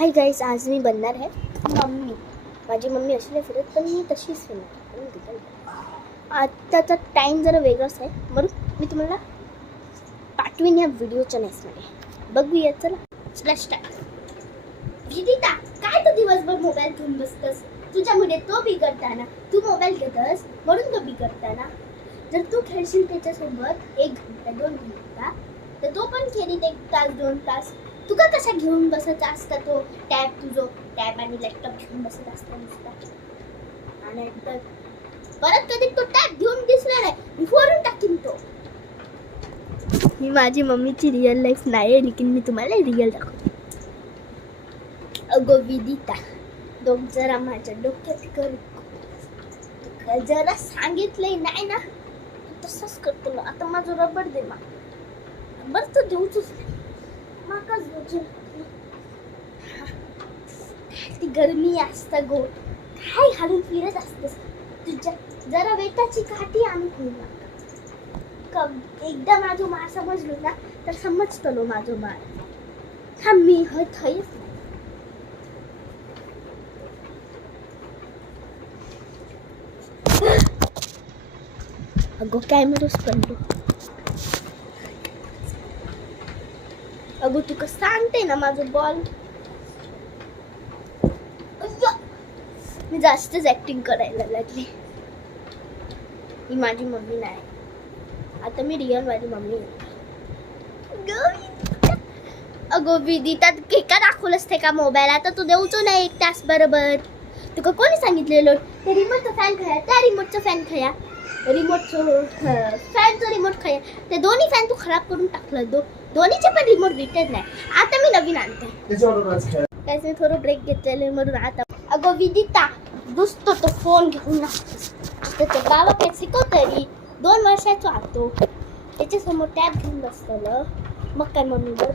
Hi guys, आज मी बनणार आहे मम्मी. माझी मम्मी अशी नाही फिरत, पण मी तशीच फिरणार. आत्ताचा टाईम जरा वेगळाच आहे, म्हणून मी तुम्हाला पाठवीन या व्हिडिओच्या नेक्स्टमध्ये. बघूया, चला स्टार्ट. विदिता, काय तू दिवसभर मोबाईल घेऊन बसतस? तुझ्यामुळे तो बिघडताना. तू मोबाईल घेतस म्हणून तो बिघडताना. जर तू खेळशील त्याच्यासोबत 1 घंटा 2 घंटा, तर तो पण खेळीत 1 तास 2 तास. तुका कशा घेऊन बसायचा असता तो टॅब? तुझो टॅब आणि लॅपटॉप घेऊन बसत असता नुसता. आणि परत कधी तो टॅब घेऊन दिसला नाही, मी फोडून टाकीन तो. ही माझी मम्मीची रिअल लाईफ नाही आहे, लेकिन मी तुम्हाला रिअल दाखवते. अगो विदिता, जरा माझ्या डोक्यात कर. जरा सांगितलंय नाही ना, तसंच करतो ना. आता माझं रबर दे मा. रबर तर देऊच माकाच देऊच. ती गरमी असता गो, काय घालून फिरत असतेस तुझ्या. जरा वेटाची काठी आणून एकदा माझं मा समजलो ना, तर समजतो माझं मा. हा मी थयच नाही. अगो कॅमेराच पडलो. अगो तुका सांगते ना, माझं बॉल. मी जास्तच ऍक्टिंग करायला लागली. ही माझी मम्मी नाही, आता मी रिअल माझी मम्मी आहे. अगो विदिता, केका दाखवलंस ते का मोबाईल? आता तू देऊच नाही 1 तास बरोबर. तुका कोणी सांगितलेलं ते रिमोटचा फॅन खाया, त्या रिमोटचा फॅन खाया, फॅनचा रिमोट खाया. ते दोन्ही फॅन तू खराब करून टाकलं. दोन्हीचे पण रिमोट भेटत नाही. आता मी नवीन आणते. त्याचे थोडं ब्रेक घेतलेले म्हणून आता. अगो विदिता, दुसतो तो फोन घेऊन त्याच्या बाबा काय शिकवतरी 2 वर्षाचा आतो. त्याच्यासमोर टॅब घेऊन बसलेलं. मग काय मम्मी बरोबर